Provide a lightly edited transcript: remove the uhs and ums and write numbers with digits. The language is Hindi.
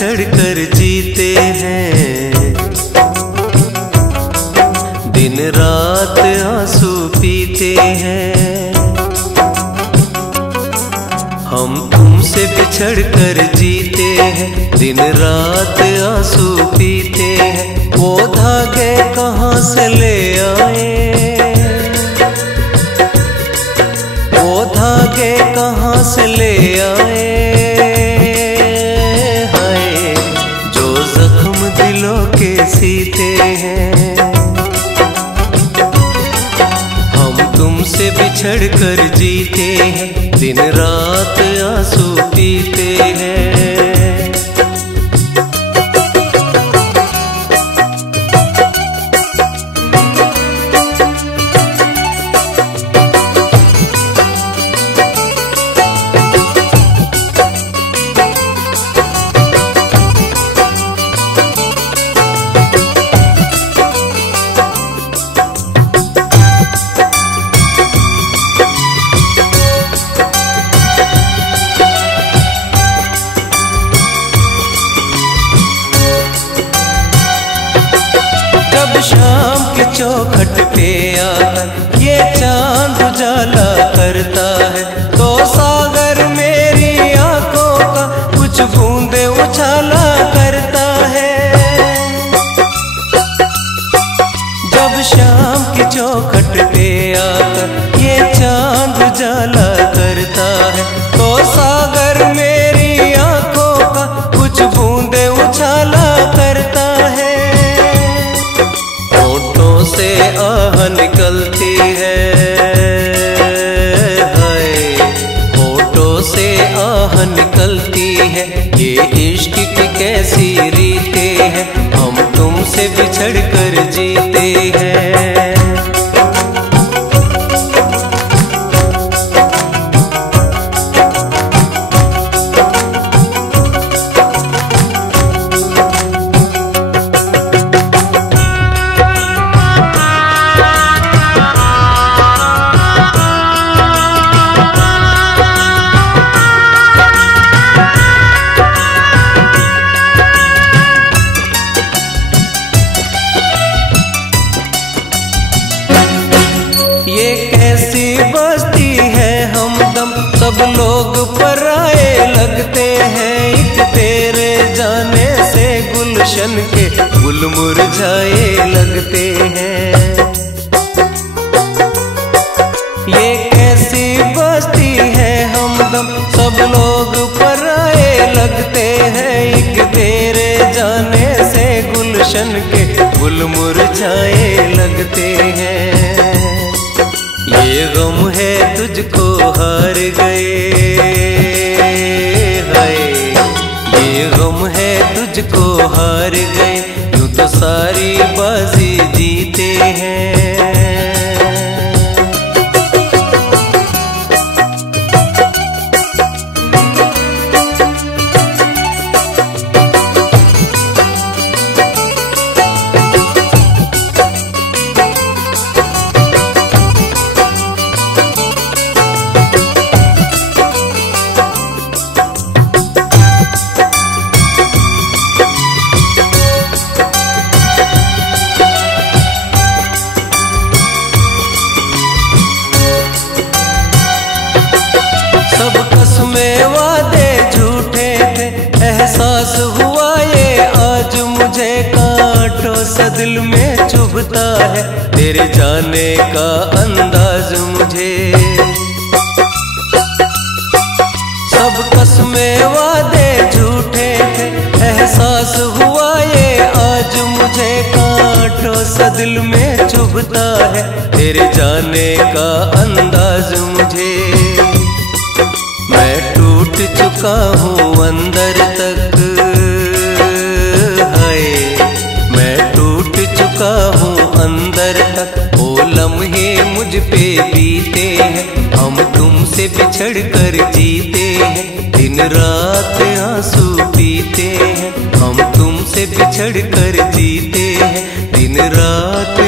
बिछड़ कर जीते हैं, दिन रात आंसू पीते हैं। हम तुमसे बिछड़ कर जीते हैं, दिन रात आंसू पीते हैं। वो धागे कहाँ से ले आए, वो धागे कहाँ से ले आए, हाय जो जख्म दिलों के सीते हैं। हम तुमसे बिछड़ कर जीते हैं, दिन रात आंसू पीते हैं। शाम के चौखट पे आकर ये चांद उजाला करता है, तो सागर मेरी आंखों का कुछ बूंदे उछाला करता है। जब शाम के चौखट पे आकर ये चांद उजाला करता है, तो सागर मेरी आंखों का कुछ बूंदे उछाला करता है। से आह निकलती है, हाय होठों से आह निकलती है। ये इश्क की कैसी रीतें हैं, हम तुमसे बिछड़ कर जीते हैं। ये कैसी बस्ती है हमदम, सब लोग पराए लगते हैं। एक तेरे जाने से गुलशन के गुल मुरझाए लगते हैं। ये कैसी बस्ती है हमदम, सब लोग पराए लगते हैं। एक तेरे जाने से गुलशन के गुल मुरझाए लगते हैं। ये गम है तुझको हार गए, हाय ये गम है तुझको हार गए। यूं तो सारी बाजी जीते हैं। सब कसमें वादे झूठे थे, एहसास हुआ ये आज मुझे। कांटों सा दिल में चुभता है, तेरे जाने का अंदाज मुझे। सब कसमें वादे झूठे थे, एहसास हुआ ये आज मुझे। कांटों सा दिल में चुभता है, तेरे जाने का अंदाज मुझे। मैं टूट चुका हूँ अंदर तक, हाय मैं टूट चुका हूँ अंदर तक। वो लम्हे मुझ पे बीते हैं, हम तुमसे बिछड़ कर जीते हैं। दिन रात आंसू पीते हैं, हम तुमसे बिछड़ कर जीते हैं। दिन रात